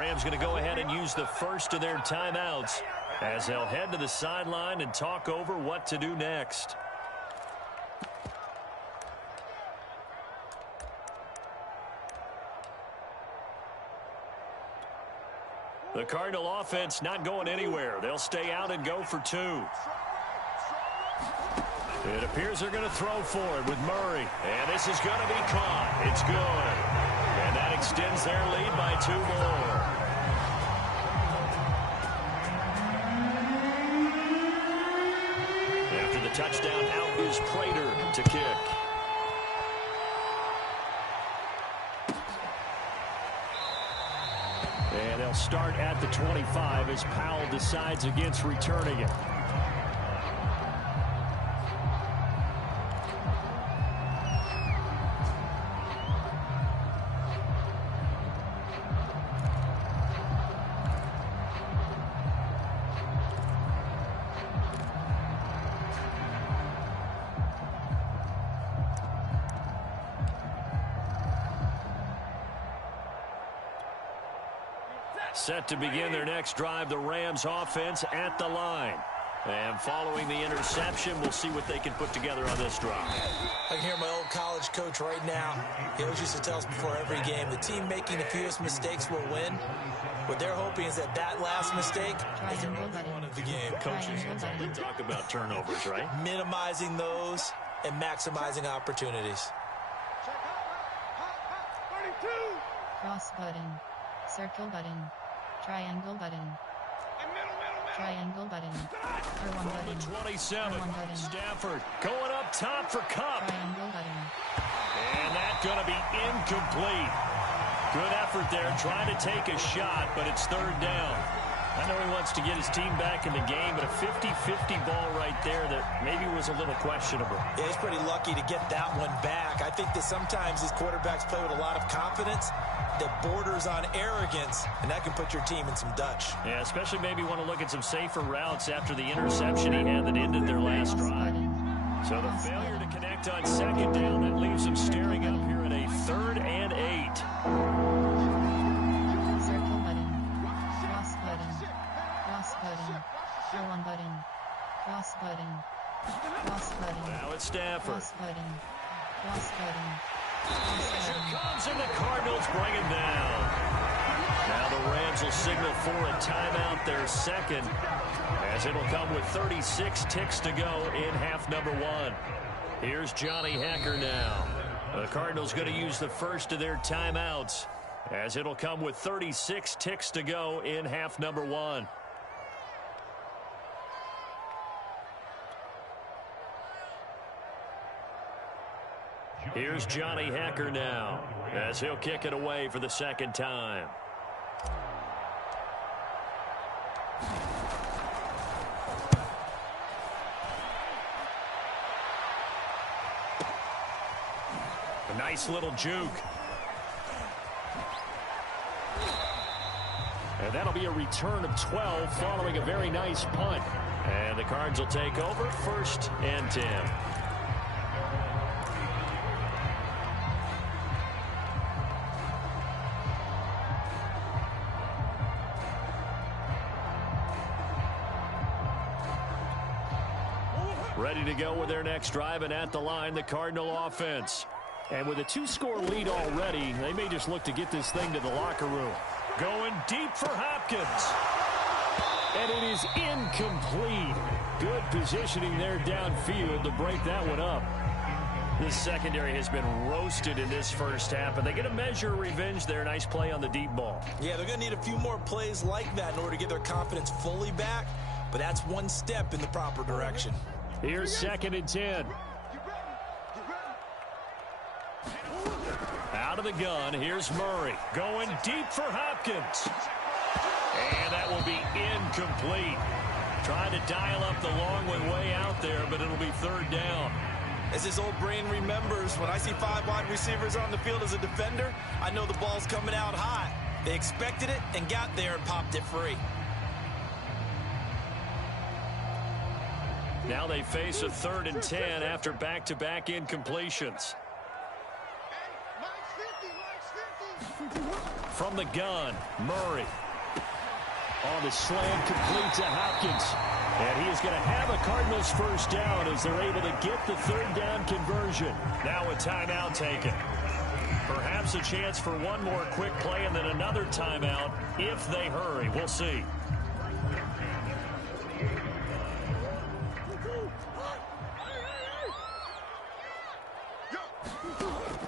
Rams going to go ahead and use the first of their timeouts as they'll head to the sideline and talk over what to do next. The Cardinal offense not going anywhere. They'll stay out and go for 2. It appears they're going to throw for it with Murray. And this is going to be caught. It's good. And that extends their lead by 2 more. After the touchdown, out is Prater to kick. And they'll start at the 25 as Powell decides against returning it. Set to begin their next drive, the Rams offense at the line. And following the interception, we'll see what they can put together on this drive. I can hear my old college coach right now. He always used to tell us before every game, the team making the fewest mistakes will win. What they're hoping is that last mistake is every one of the game. Coaches only talk about turnovers, right? Minimizing those and maximizing opportunities. Cross button. Circle button. Triangle button. Triangle button. R1 button. 27. R1 button. Stafford going up top for Cup. Triangle button. And that's going to be incomplete. Good effort there, trying to take a shot, but it's 3rd down. I know he wants to get his team back in the game, but a 50-50 ball right there that maybe was a little questionable. Yeah, he's pretty lucky to get that one back. I think that sometimes these quarterbacks play with a lot of confidence that borders on arrogance, and that can put your team in some Dutch. Yeah, especially maybe want to look at some safer routes after the interception he had that ended their last drive. So the failure to connect on 2nd down, that leaves them staring up here at a 3rd and 8. Circle button. Cross button. Cross button. R1 button. Cross button. Cross button. Now it's Stafford. Cross button. Cross button. Here comes, and the Cardinals bring him down. Now the Rams will signal for a timeout, their 2nd, as it'll come with 36 ticks to go in half number 1. Here's Johnny Hacker now. The Cardinals going to use the first of their timeouts, as it'll come with 36 ticks to go in half number 1. Here's Johnny Hacker now, as he'll kick it away for the 2nd time. A nice little juke. And that'll be a return of 12 following a very nice punt. And the Cards will take over 1st and 10. Ready to go with their next drive, and at the line, the Cardinal offense. And with a 2-score lead already, they may just look to get this thing to the locker room. Going deep for Hopkins. And it is incomplete. Good positioning there downfield to break that one up. This secondary has been roasted in this first half, and they get a measure of revenge there. Nice play on the deep ball. Yeah, they're going to need a few more plays like that in order to get their confidence fully back, but that's one step in the proper direction. Here's 2nd and 10. Out of the gun, here's Murray. Going deep for Hopkins. And that will be incomplete. Trying to dial up the long one way out there, but it'll be 3rd down. As his old brain remembers, when I see 5 wide receivers on the field as a defender, I know the ball's coming out hot. They expected it and got there and popped it free. Now they face a 3rd and 10 after back-to-back incompletions. from the gun. Murray. On the slant, complete to Hopkins. And he is going to have a Cardinals first down as they're able to get the third down conversion. Now a timeout taken. Perhaps a chance for one more quick play and then another timeout if they hurry. We'll see.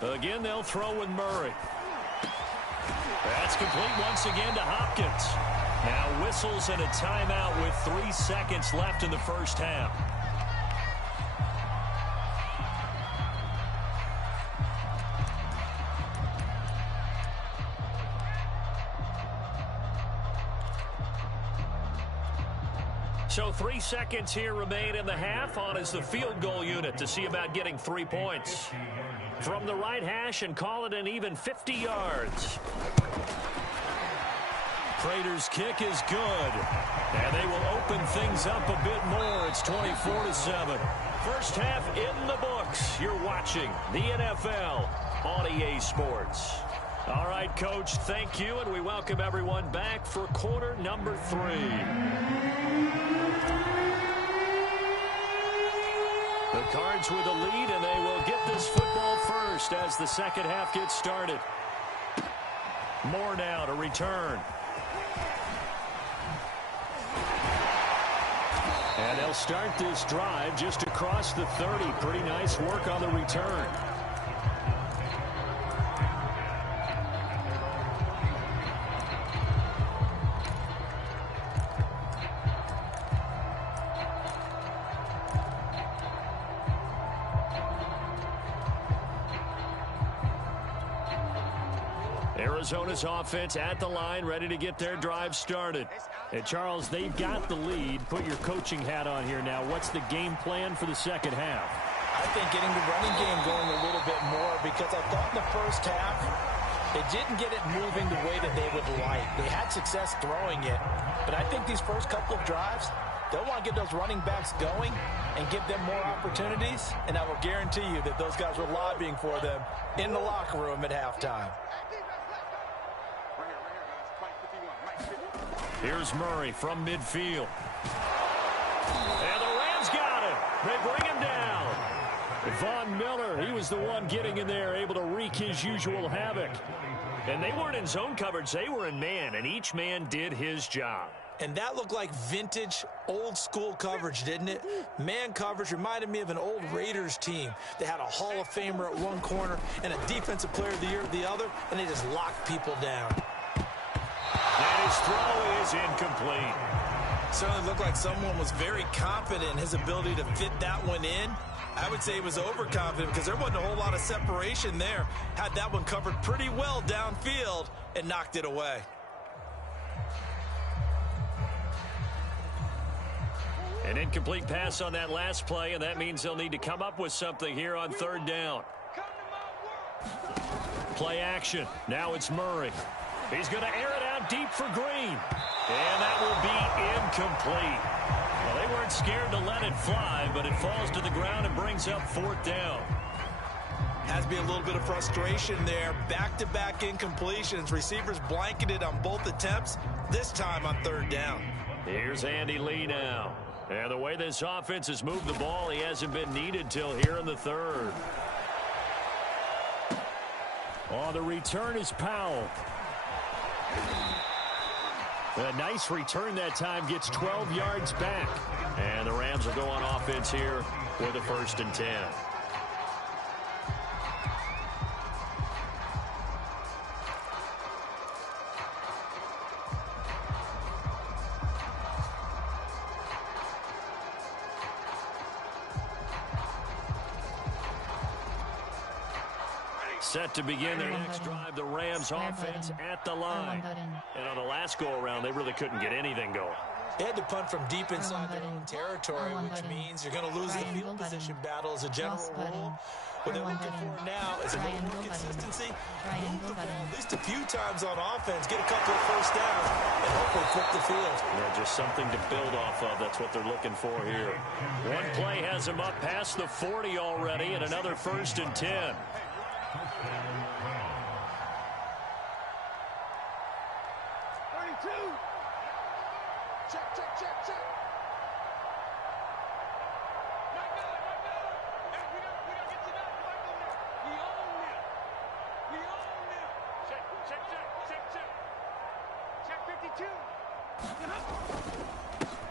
Again, they'll throw with Murray. That's complete once again to Hopkins. Now whistles and a timeout with 3 seconds left in the first half. So 3 seconds here remain in the half. On is the field goal unit to see about getting 3 points. From the right hash and call it an even 50 yards. Prater's kick is good. And they will open things up a bit more. It's 24-7. First half in the books. You're watching the NFL on EA Sports. All right, Coach, thank you, and we welcome everyone back for quarter number 3. The Cards with the lead, and they will get this football first as the second half gets started. Moore now to return. And they'll start this drive just across the 30. Pretty nice work on the return. Arizona's offense at the line, ready to get their drive started. And Charles, they've got the lead. Put your coaching hat on here now. What's the game plan for the second half? I think getting the running game going a little bit more, because I thought in the first half they didn't get it moving the way that they would like. They had success throwing it, but I think these first couple of drives, they'll want to get those running backs going and give them more opportunities, and I will guarantee you that those guys were lobbying for them in the locker room at halftime. Here's Murray from midfield. And the Rams got him. They bring him down. Von Miller, he was the one getting in there, able to wreak his usual havoc. And they weren't in zone coverage. They were in man, and each man did his job. And that looked like vintage, old-school coverage, didn't it? Man coverage reminded me of an old Raiders team. They had a Hall of Famer at one corner and a Defensive Player of the Year at the other, and they just locked people down. And his throw is incomplete. Certainly looked like someone was very confident in his ability to fit that one in. I would say he was overconfident because there wasn't a whole lot of separation there. Had that one covered pretty well downfield and knocked it away. An incomplete pass on that last play, and that means they'll need to come up with something here on third down. Play action. Now it's Murray. He's going to air it out deep for Green. And that will be incomplete. Well, they weren't scared to let it fly, but it falls to the ground and brings up fourth down. Has to be a little bit of frustration there. Back-to-back incompletions. Receivers blanketed on both attempts, this time on third down. Here's Andy Lee now. And the way this offense has moved the ball, he hasn't been needed till here in the third. On the return is Powell. A nice return that time, gets 12 yards back. And the Rams will go on offense here with a 1st and 10. Set to begin their next drive, the Rams offense at the line. And on the last go-around, they really couldn't get anything going. They had to punt from deep inside their own territory, which means you're going to lose the field position battle as a general rule. What they're looking for now is a little more consistency, move the ball at least a few times on offense, get a couple of first downs, and hopefully flip the field. Yeah, just something to build off of. That's what they're looking for here. One play has them up past the 40 already, and another 1st and 10.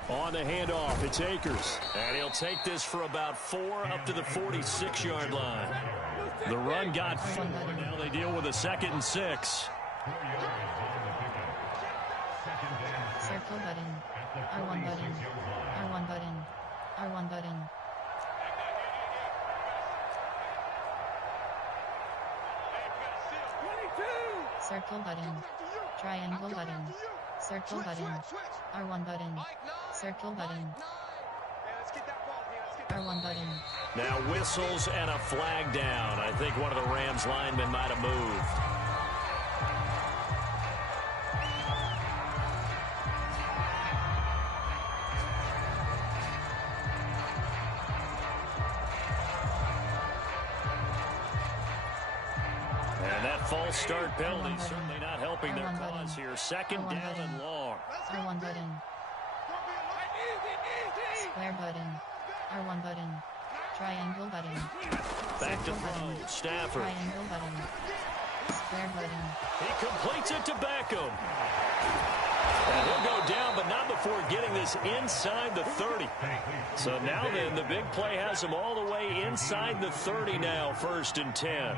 On the handoff, it's Akers. And he'll take this for about 4 up to the 46-yard line. The run got 4. Now they deal with a 2nd and 6. Circle button. R1 button. R1 button. R1 button. Circle button. Triangle button. Circle button. R1 button. Circle button. R1 button. Now whistles and a flag down. I think one of the Rams linemen might have moved. And that false start penalty certainly not helping their cause here. 2nd down and long. R1 button. Square button. R1 button. Triangle button. Back to Circle throw. button. Stafford. Triangle button. Square button. He completes it to Beckham. And he'll go down, but not before getting this inside the 30. So now then, the big play has him all the way inside the 30 now, 1st and 10.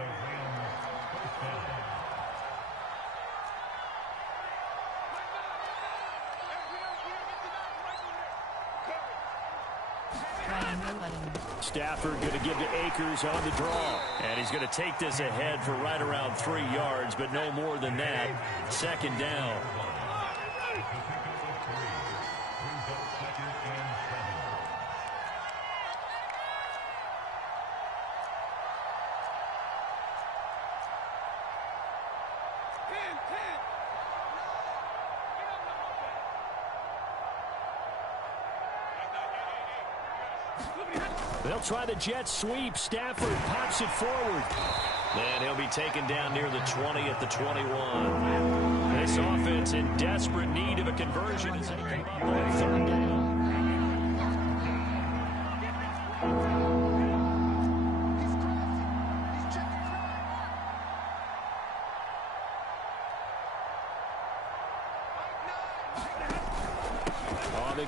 Stafford going to give to Akers on the draw. And he's going to take this ahead for right around 3 yards, but no more than that. 2nd down. They'll try the jet sweep. Stafford pops it forward. And he'll be taken down near the 20 at the 21. This offense in desperate need of a conversion as they come up on 3rd.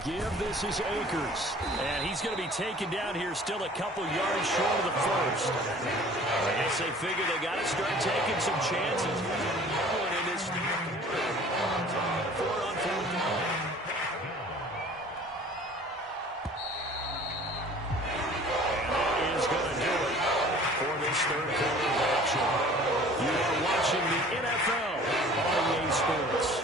Give, this is Akers. And he's going to be taken down here still a couple yards short of the 1st. I guess they figure they got to start taking some chances. In this 4-on-4 down. And that is going to do it for this 3rd quarter of action. You are watching the NFL on EA Sports.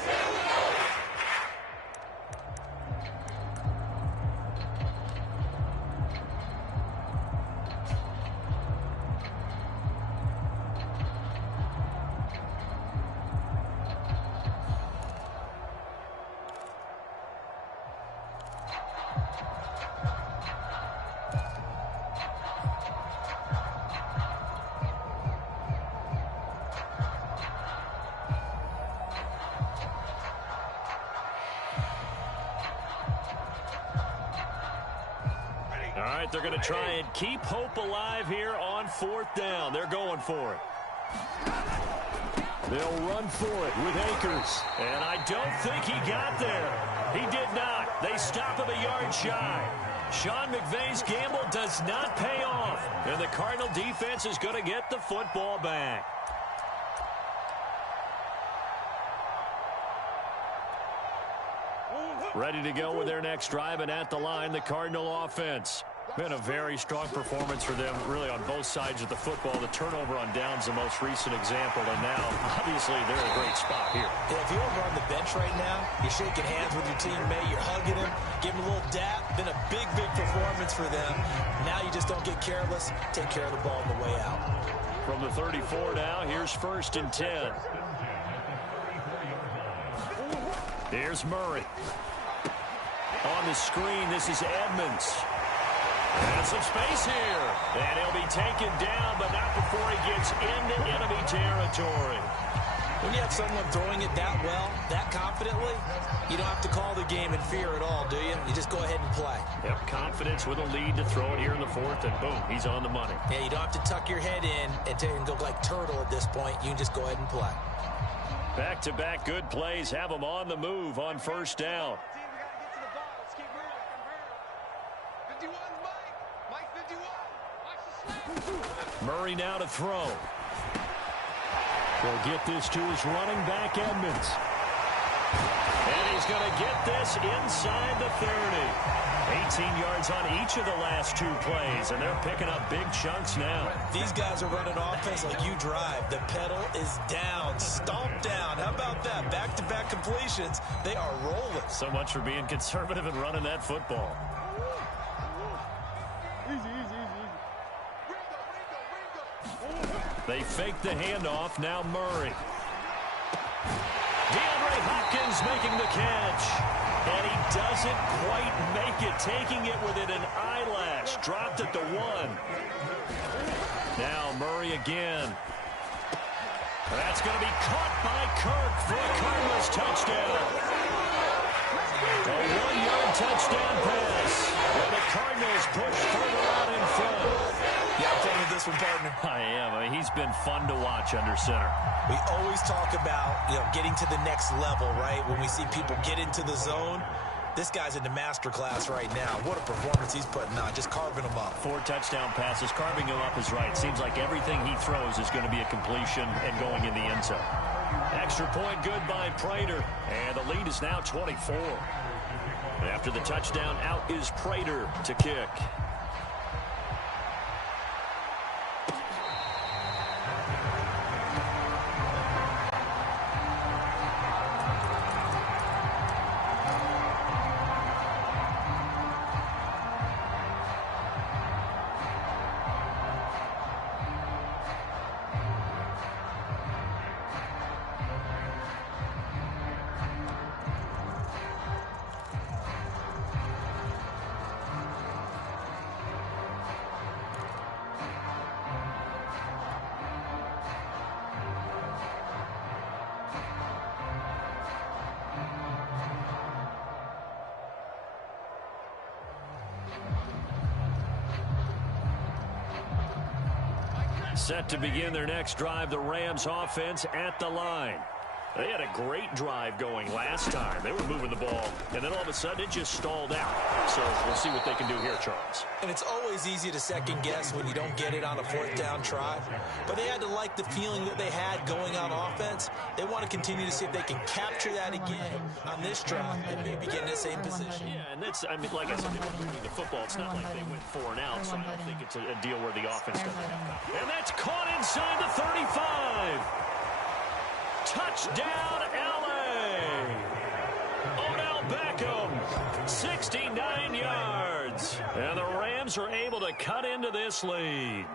All right, they're going to try and keep hope alive here on 4th down. They're going for it. They'll run for it with Akers. And I don't think he got there. He did not. They stop him a yard shy. Sean McVay's gamble does not pay off. And the Cardinal defense is going to get the football back. Ready to go with their next drive, and at the line, the Cardinal offense. Been a very strong performance for them, really, on both sides of the football. The turnover on downs, the most recent example, and now, obviously, they're in a great spot here. Yeah, if you're over on the bench right now, you're shaking hands with your teammate, you're hugging him, giving him a little dap. Been a big, big performance for them. Now you just don't get careless. Take care of the ball on the way out. From the 34 now, here's 1st and 10. Here's Murray. On the screen, this is Edmonds. And some space here. And he'll be taken down, but not before he gets into enemy territory. When you have someone throwing it that well, that confidently, you don't have to call the game in fear at all, do you? You just go ahead and play. Yep, confidence with a lead to throw it here in the fourth, and boom, he's on the money. Yeah, you don't have to tuck your head in and go like turtle at this point. You can just go ahead and play. Back-to-back good plays have them on the move on first down. Murray now to throw. He'll get this to his running back, Edmonds. And he's going to get this inside the 30. 18 yards on each of the last two plays, and they're picking up big chunks now. These guys are running offense like you drive. The pedal is down, stomped down. How about that? Back-to-back completions. They are rolling. So much for being conservative and running that football. They fake the handoff. Now Murray. DeAndre Hopkins making the catch. And he doesn't quite make it, taking it within an eyelash. Dropped at the 1. Now Murray again. That's going to be caught by Kirk for a Cardinals touchdown. A 1-yard touchdown pass. And the Cardinals push further out in front. Yeah, I'm fun with this one, partner. I am. I mean, he's been fun to watch under center. We always talk about, getting to the next level, right? When we see people get into the zone, this guy's in the master class right now. What a performance he's putting on, just carving them up. 4 touchdown passes. Carving him up is right. Seems like everything he throws is going to be a completion and going in the end zone. Extra point good by Prater. And the lead is now 24. After the touchdown, out is Prater to kick. Set to begin their next drive, the Rams offense at the line. They had a great drive going last time. They were moving the ball, and then all of a sudden it just stalled out. So we'll see what they can do here, Charles. And it's always easy to second guess when you don't get it on a 4th down try. But they had to like the feeling that they had going on offense. They want to continue to see if they can capture that again on this drive and maybe get in the same position. Yeah, and that's, I mean, like I said, they were moving the football. It's not like they went 4 and out, so I don't think it's a deal where the offense doesn't have that. And that's caught inside the 35. Touchdown, L.A. Odell Beckham, 69 yards. And the Rams are able to cut into this lead.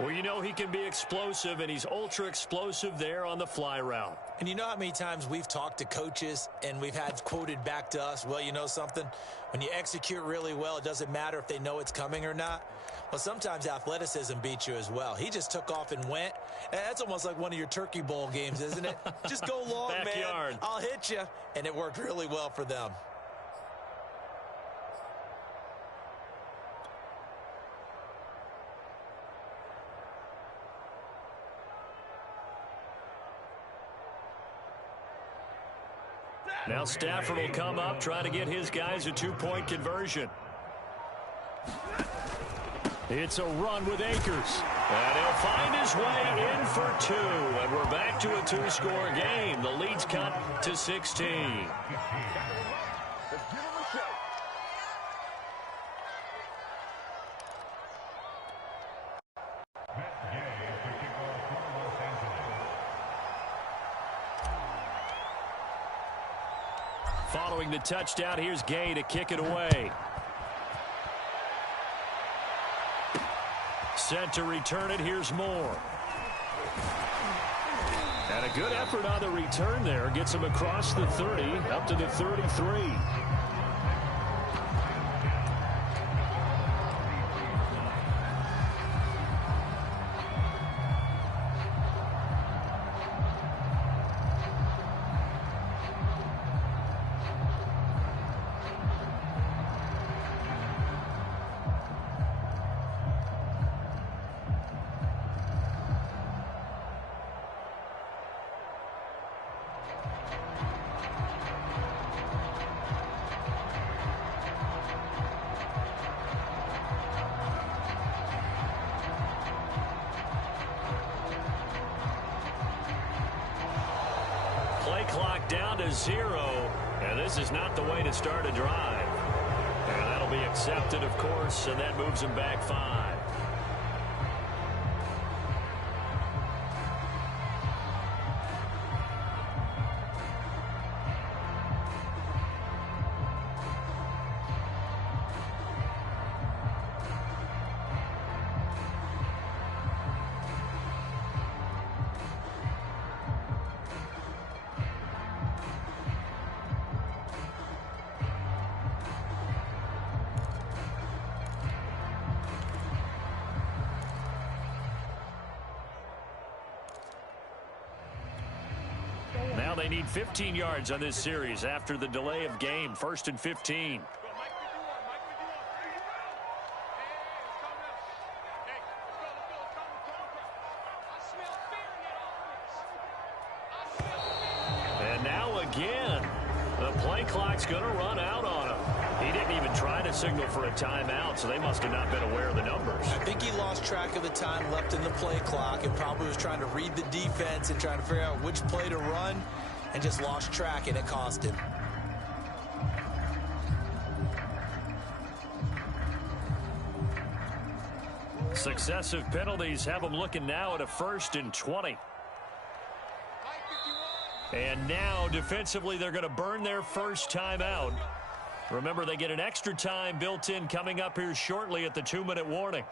Well, you know he can be explosive, and he's ultra-explosive there on the fly route. And you know how many times we've talked to coaches and we've had quoted back to us, well, you know something? When you execute really well, it doesn't matter if they know it's coming or not. Well, sometimes athleticism beats you as well. He just took off and went. And that's almost like one of your Turkey Bowl games, isn't it? Just go long, Backyard. man. I'll hit you. And it worked really well for them. Now Stafford will come up, try to get his guys a 2-point conversion. It's a run with Akers. And he'll find his way in for 2. And we're back to a 2-score game. The lead's cut to 16. Following the touchdown, here's Gay to kick it away. Set to return it, here's Moore. And a good effort on the return there. Gets him across the 30, up to the 33. back down to 0, and this is not the way to start a drive. And that'll be accepted, of course, and that moves them back 5. Now they need 15 yards on this series after the delay of game. 1st and 15. And now again, the play clock's going to run out on him. He didn't even try to signal for a timeout, so they must have not been aware of the numbers. I think he lost track of the time left in the play clock and probably was trying to read the defense and trying to figure out which play to run and just lost track, and it cost him. Successive penalties have them looking now at a 1st and 20. And now, defensively, they're going to burn their first timeout. Remember, they get an extra time built in coming up here shortly at the 2-minute warning.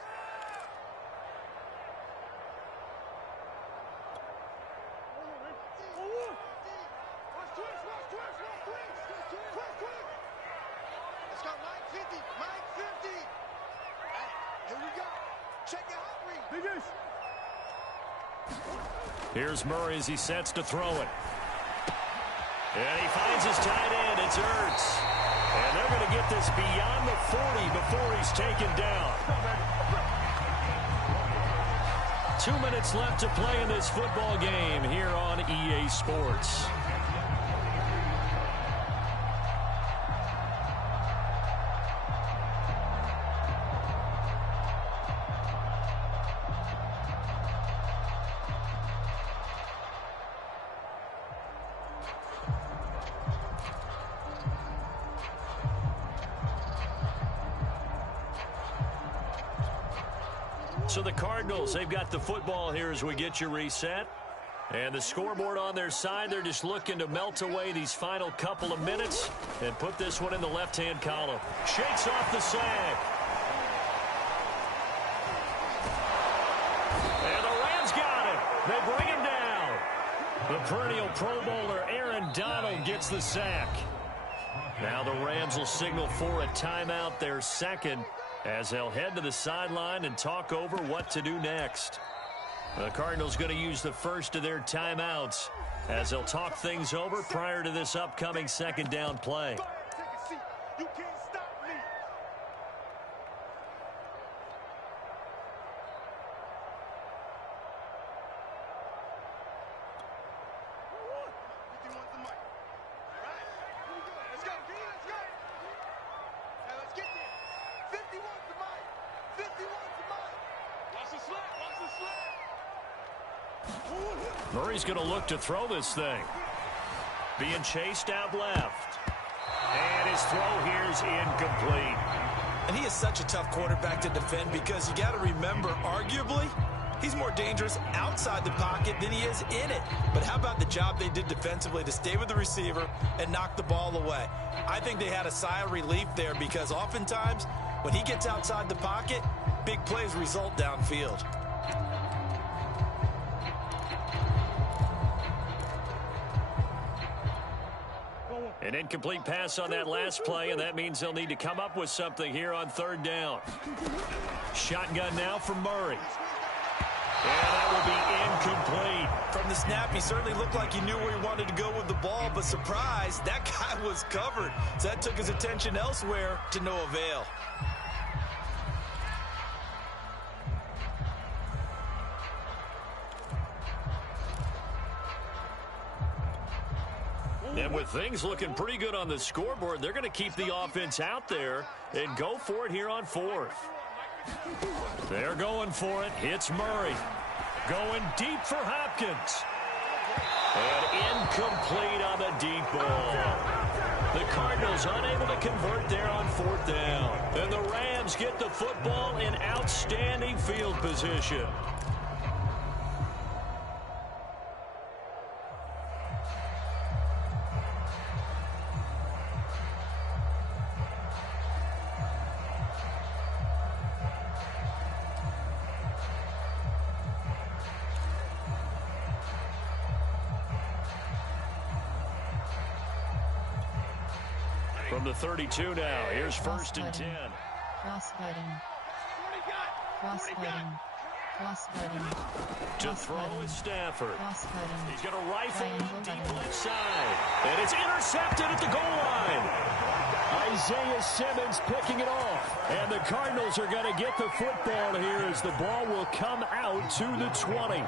Here's Murray as he sets to throw it. And he finds his tight end. It's Ertz. And they're going to get this beyond the 40 before he's taken down. 2 minutes left to play in this football game here on EA Sports. So the Cardinals, they've got the football here as we get you reset. And the scoreboard on their side, they're just looking to melt away these final couple of minutes and put this one in the left-hand column. Shakes off the sack. And the Rams got him. They bring him down. The perennial Pro Bowler Aaron Donald gets the sack. Now the Rams will signal for a timeout, their second, as they'll head to the sideline and talk over what to do next. The Cardinals going to use the first of their timeouts as they'll talk things over prior to this upcoming second down play. Murray's going to look to throw this thing. Being chased out left. And his throw here is incomplete. And he is such a tough quarterback to defend because you got to remember, arguably, he's more dangerous outside the pocket than he is in it. But how about the job they did defensively to stay with the receiver and knock the ball away? I think they had a sigh of relief there because oftentimes when he gets outside the pocket, big plays result downfield. An incomplete pass on that last play, and that means they'll need to come up with something here on third down. Shotgun now for Murray. And that will be incomplete. From the snap, he certainly looked like he knew where he wanted to go with the ball, but surprise, that guy was covered. So that took his attention elsewhere to no avail. And with things looking pretty good on the scoreboard, they're going to keep the offense out there and go for it here on fourth. They're going for it. Hits Murray. Going deep for Hopkins. And incomplete on the deep ball. The Cardinals unable to convert there on 4th down. And the Rams get the football in outstanding field position. From the 32 now, here's 1st and 10. Cross-cutting. Cross-cutting. Cross-cutting. To throw is Stafford. Cross-cutting. He's going to rifle Triangle deep cutting. left side. And it's intercepted at the goal line. Isaiah Simmons picking it off. And the Cardinals are going to get the football here as the ball will come out to the 20.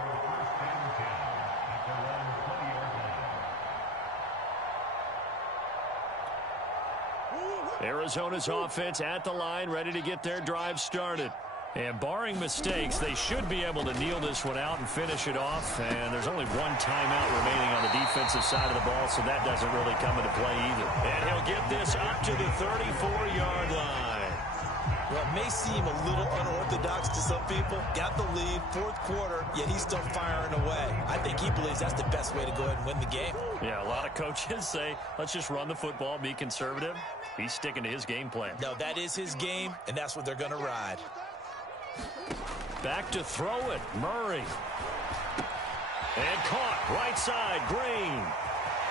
Arizona's offense at the line, ready to get their drive started. And barring mistakes, they should be able to kneel this one out and finish it off. And there's only one timeout remaining on the defensive side of the ball, so that doesn't really come into play either. And he'll get this up to the 34-yard line. Well, it may seem a little unorthodox to some people. Got the lead, 4th quarter, yet he's still firing away. I think he believes that's the best way to go ahead and win the game. Yeah, a lot of coaches say, let's just run the football, be conservative. He's sticking to his game plan. No, that is his game, and that's what they're going to ride. Back to throw it, Murray. And caught, right side, Green.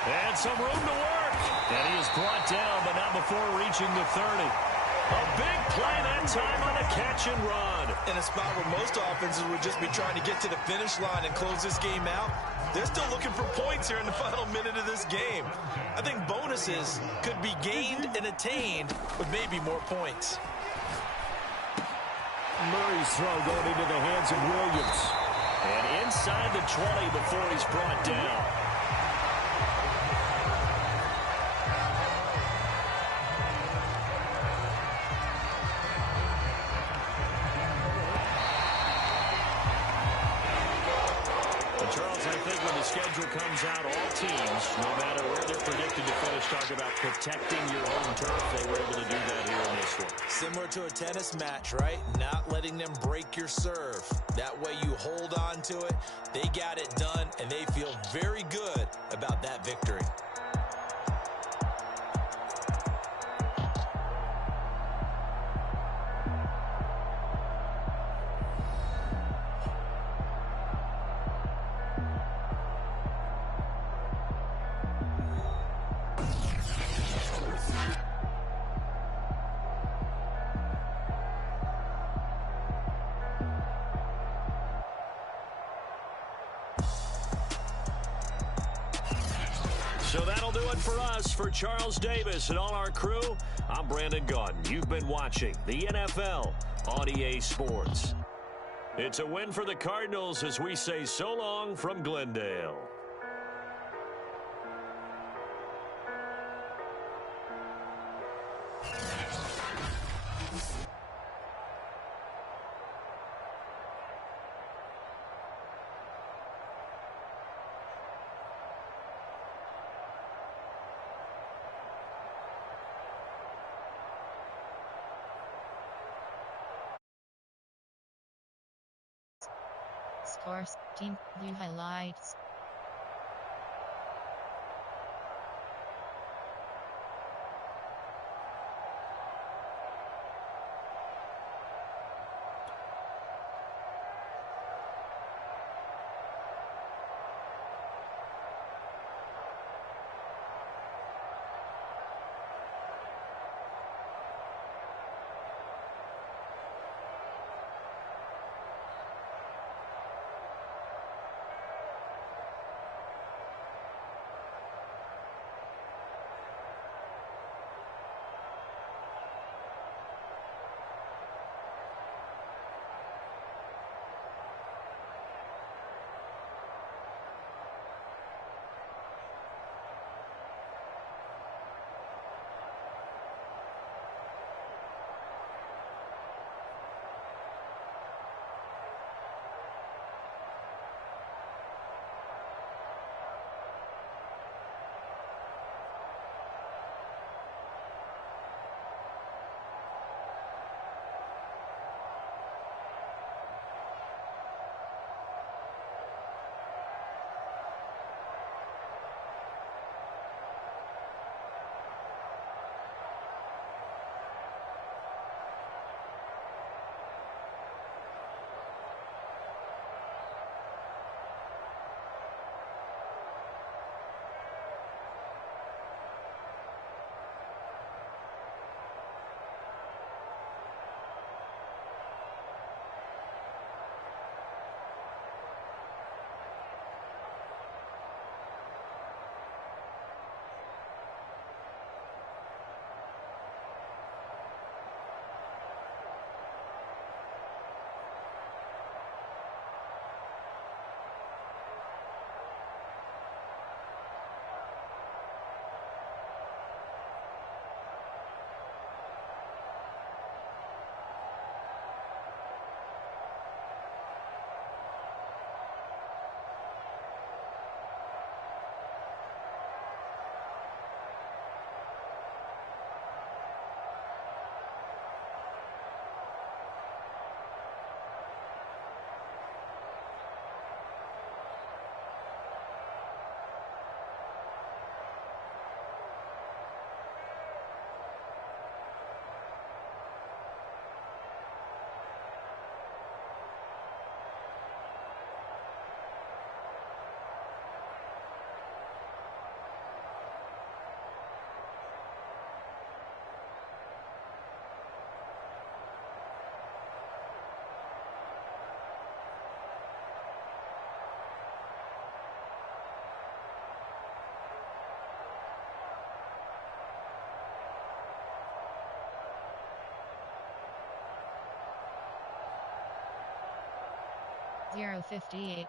And some room to work. And he is brought down, but not before reaching the 30. A big play that time on a catch and run. In a spot where most offenses would just be trying to get to the finish line and close this game out, they're still looking for points here in the final minute of this game. I think bonuses could be gained and attained with maybe more points. Murray's throw going into the hands of Williams. And inside the 20 before he's brought down. Charles, I think when the schedule comes out, all teams, no matter where they're predicted to finish, talk about protecting your home turf. They were able to do that here in this one. Similar to a tennis match, right? Not letting them break your serve. That way you hold on to it. They got it done, and they feel very good about that victory. So that'll do it for us. For Charles Davis and all our crew, I'm Brandon Gaudin. You've been watching the NFL on EA Sports. It's a win for the Cardinals as we say so long from Glendale. Scores, team view highlights. 058.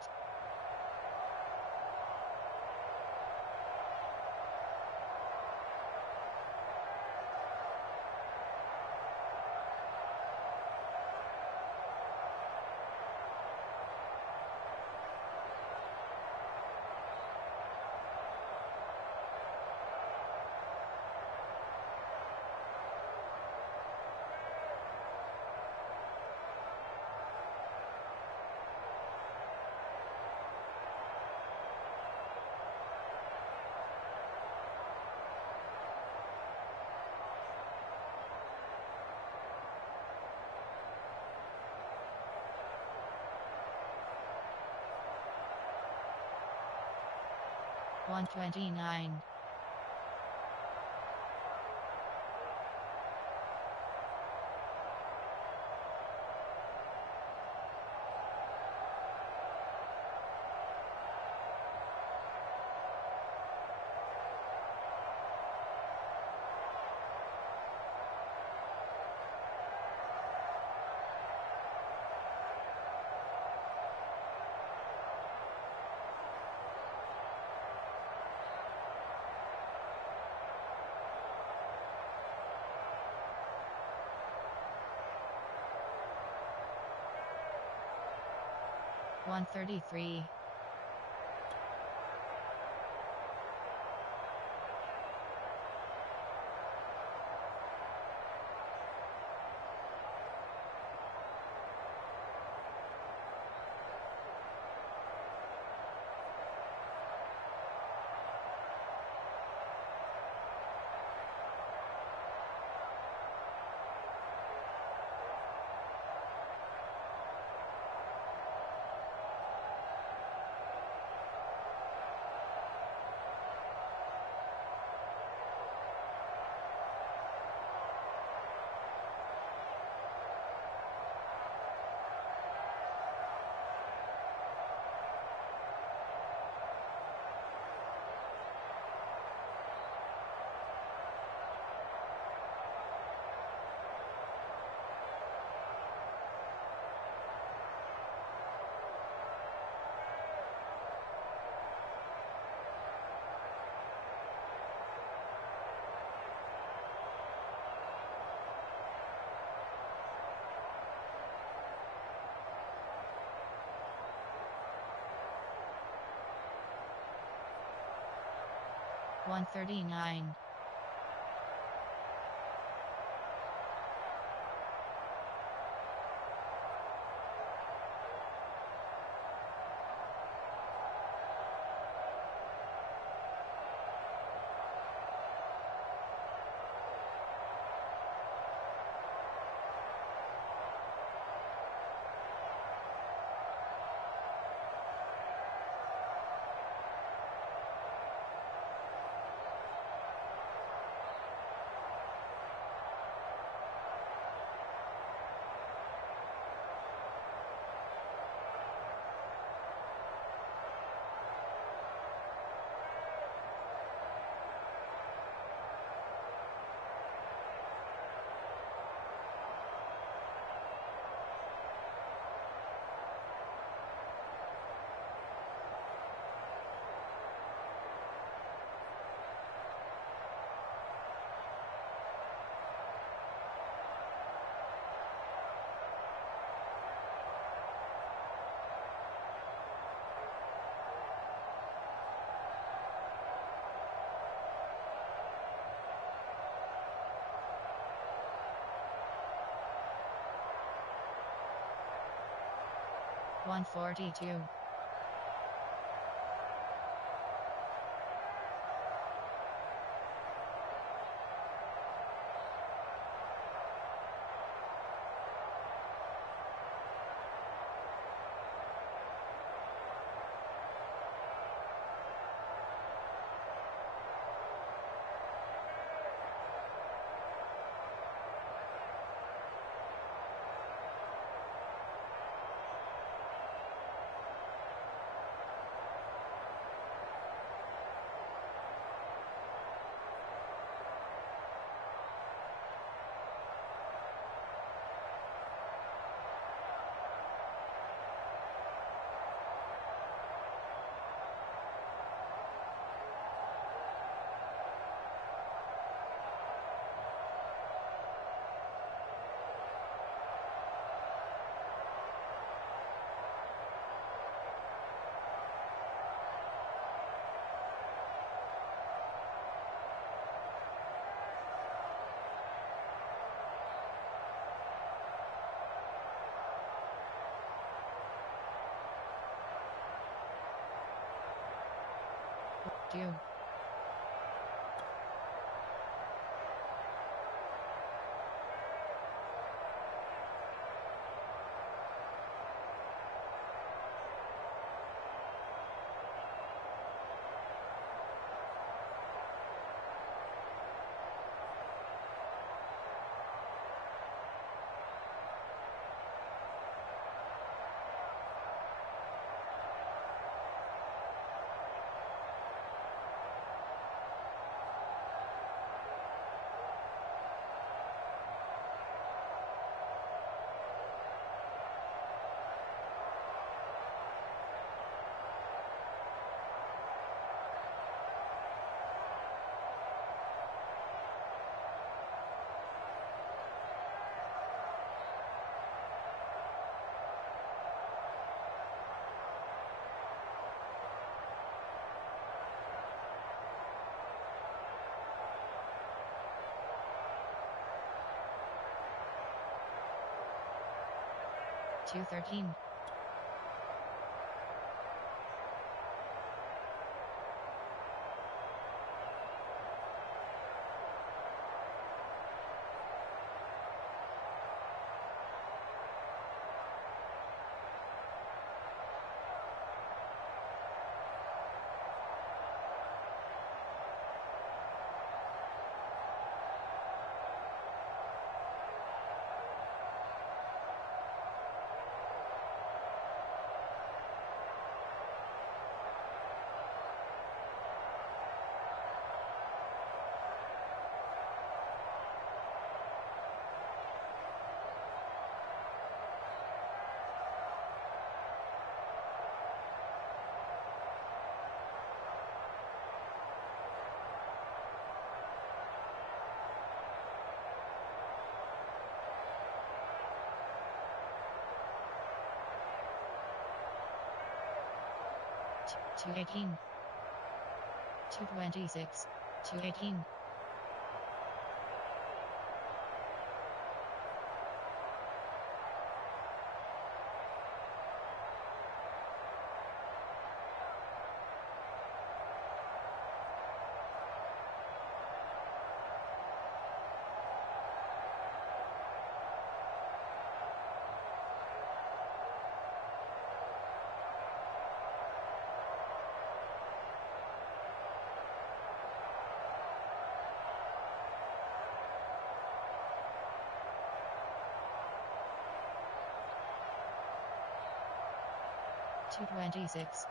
129. 133. 139. 142. 143. 2. 2:13. 2:18. 2:26. 2:18. 2:26.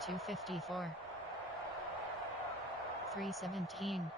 2:54. 3:17.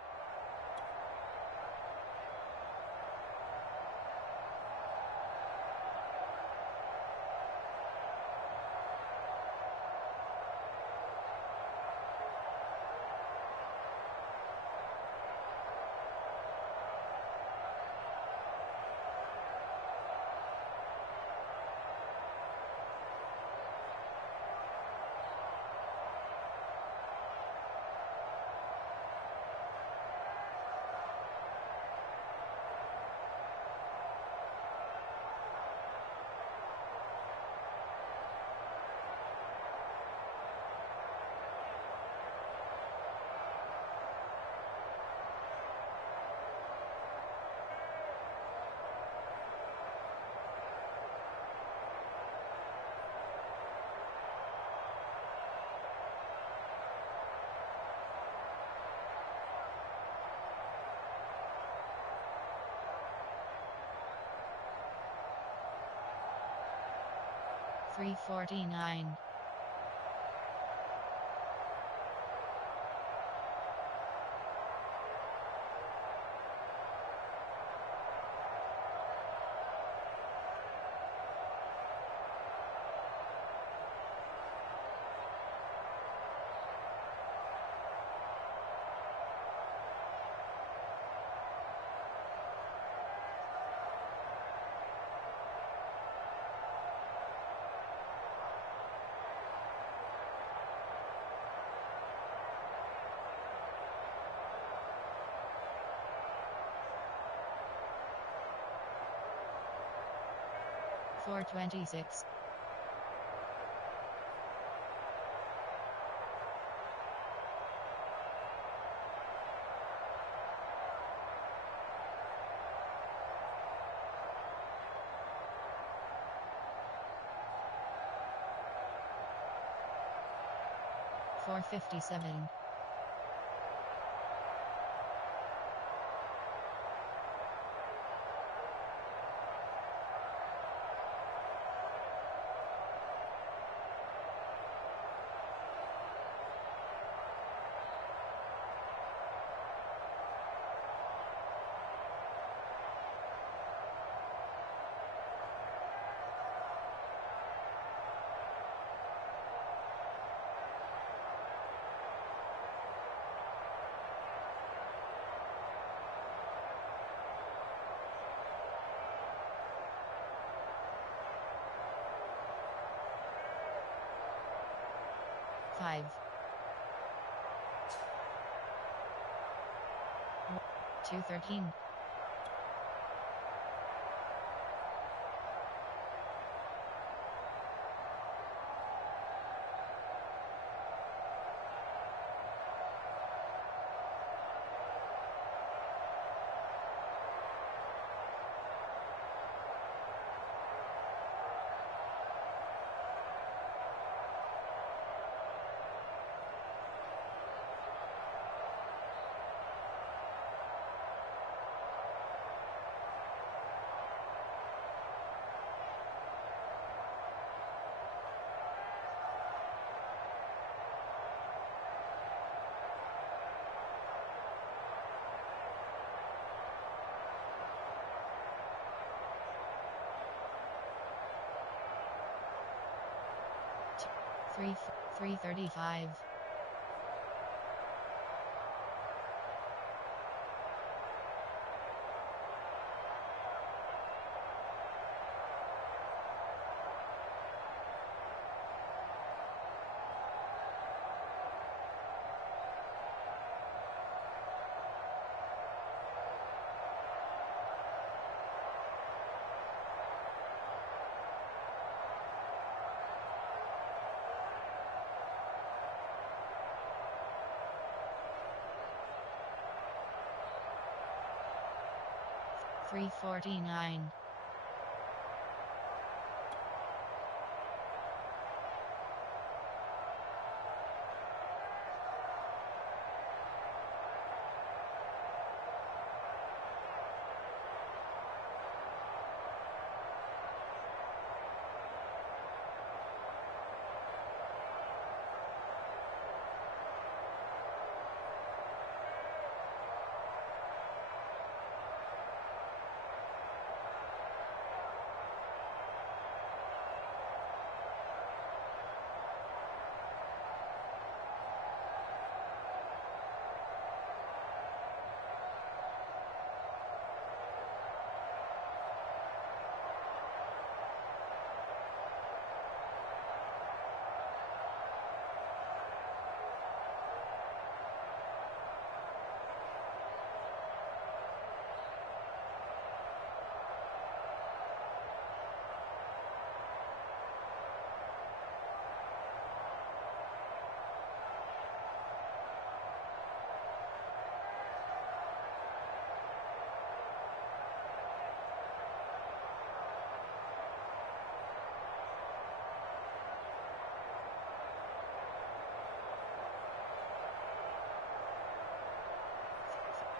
349. 426. 457. 5. 213. 335. 349.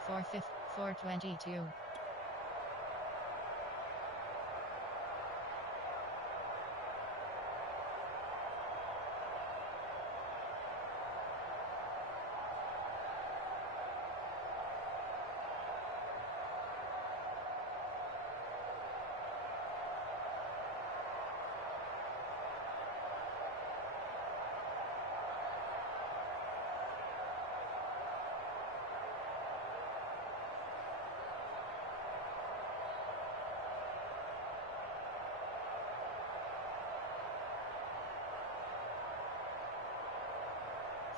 422. 423.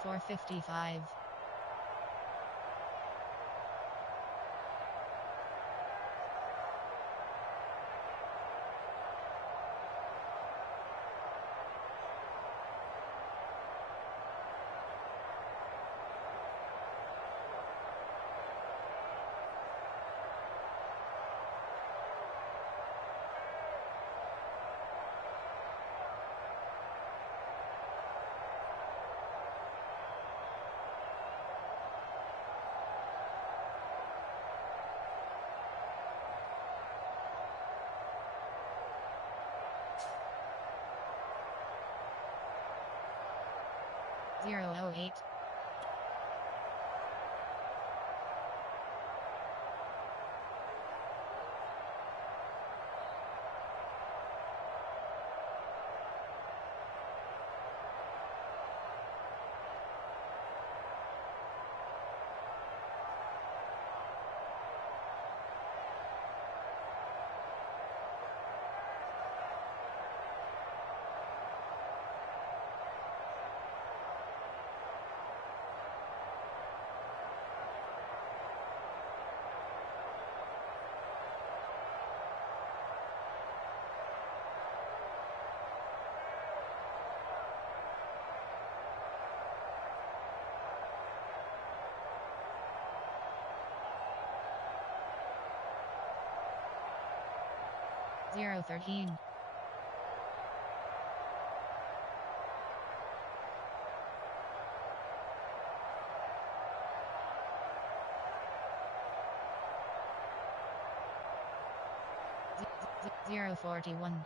4:55. Zero 08. Zero 13. Zero 41.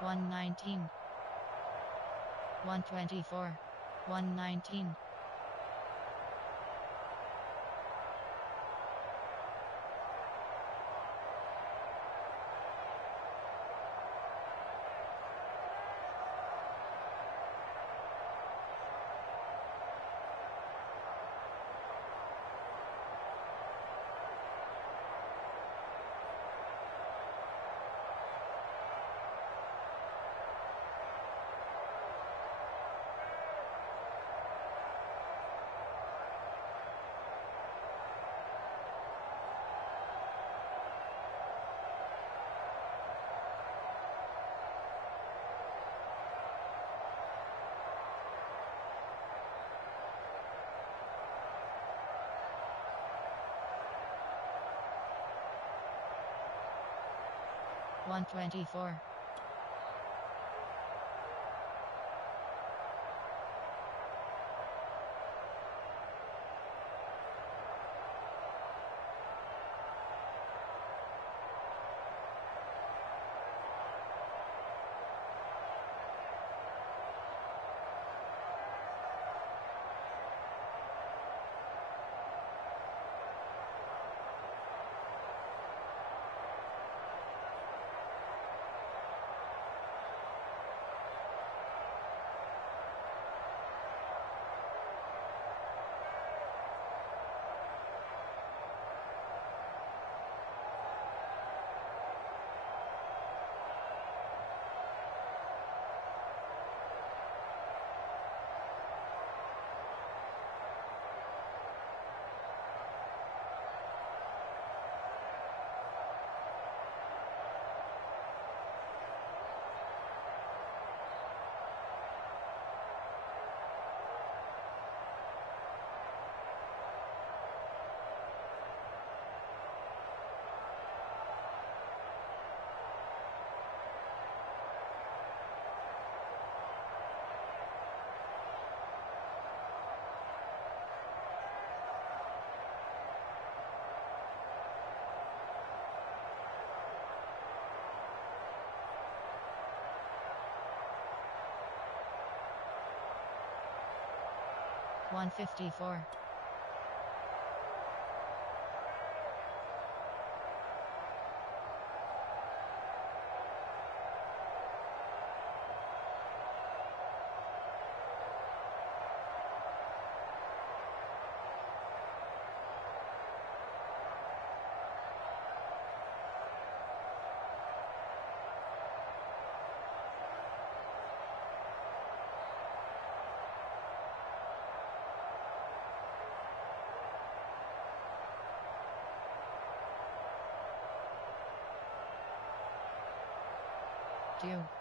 119. 124. 119. One 24. One 54. 102.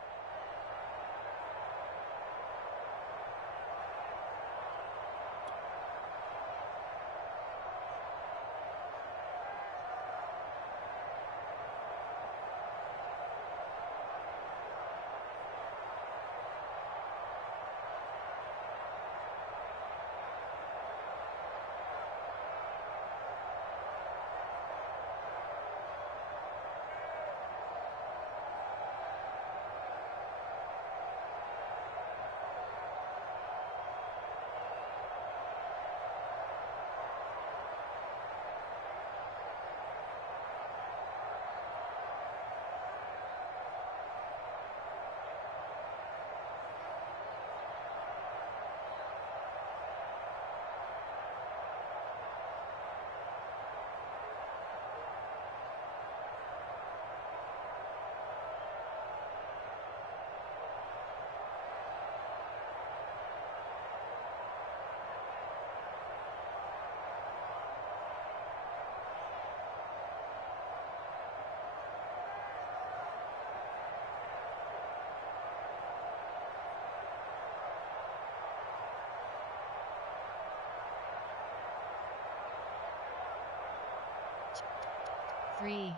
Three.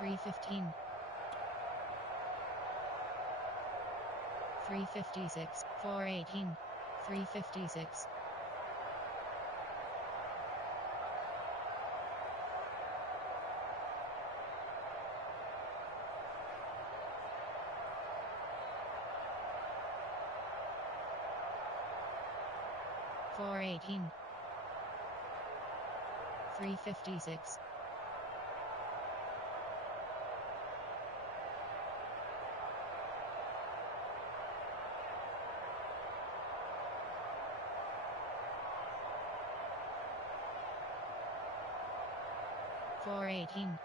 315. 356. 418. 356. 418. 356. 418.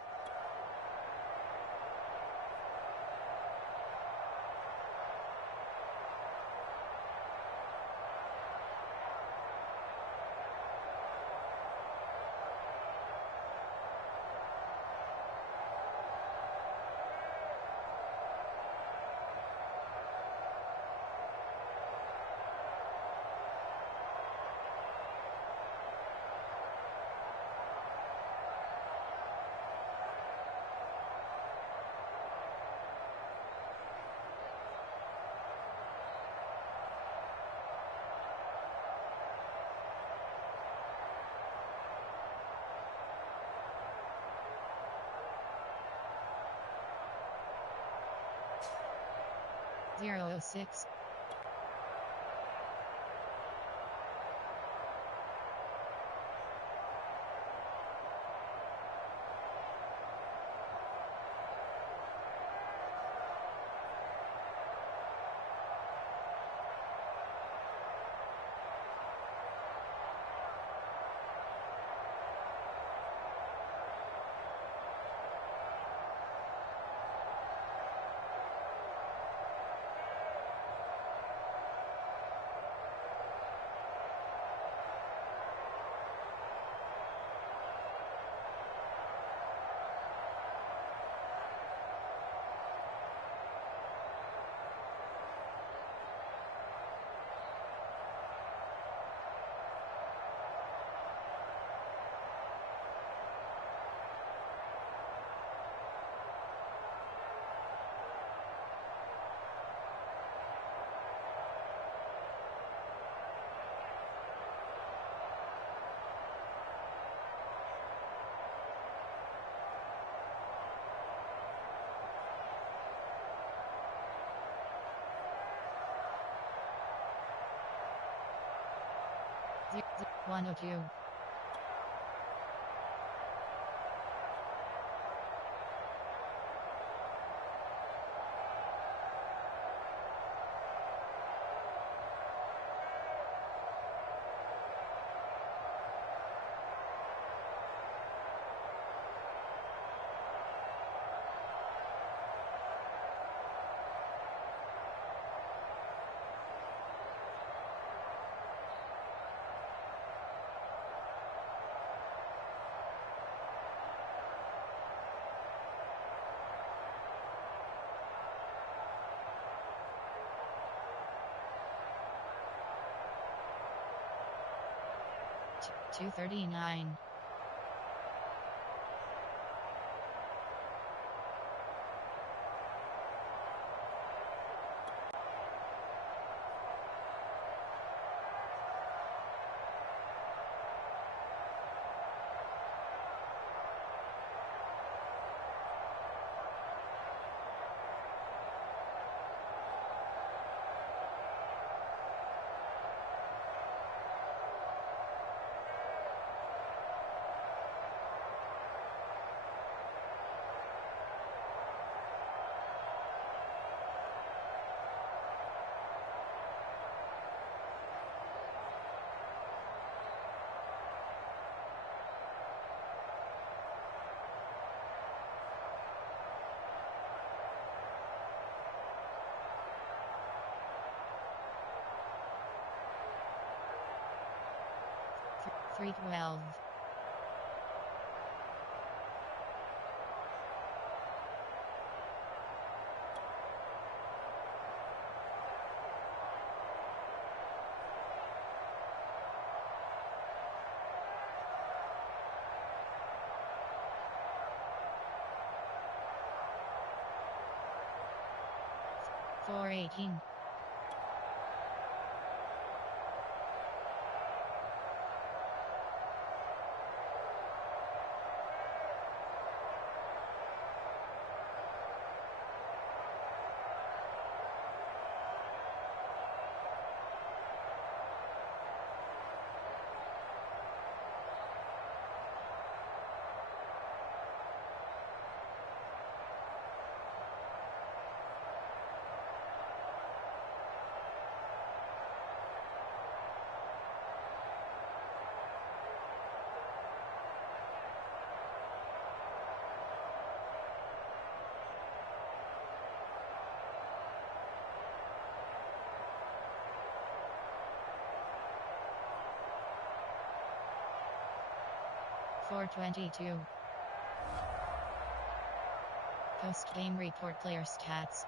006. 102. 102. 239. Three 12. Four 18. Four 22. Post-game report player stats.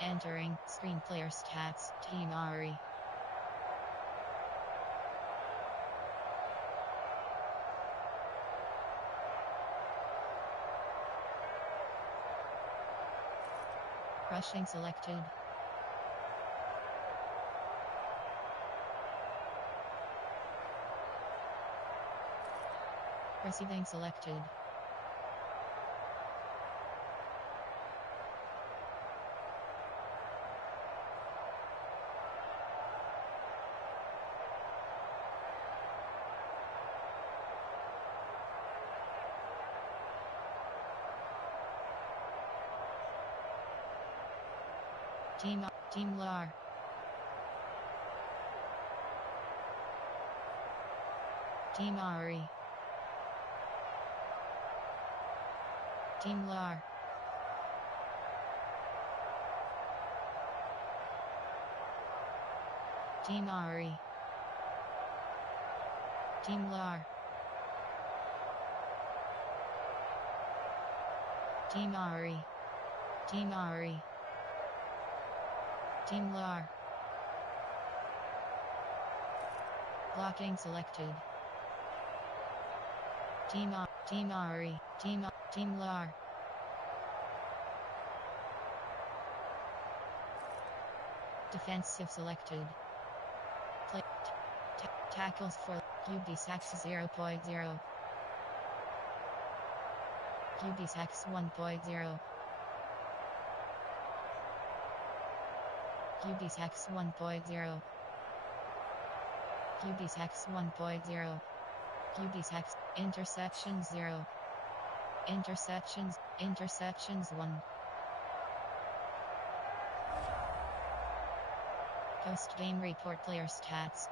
Entering screen player stats. Team Ari. Rushing selected. Receiving selected. Team LAR. Team Ari. Team LAR. Team Ari. Team LAR. Team Ari. Team Ari. Team LAR. Blocking selected. Team Ari. Team LAR. Defensive selected. Play tackles for QB sacks 0.0. QB sacks 1.0. QB sacks 1.0. QB sacks 1.0. QB sacks interceptions 0. Interceptions 1. Post-game report player stats.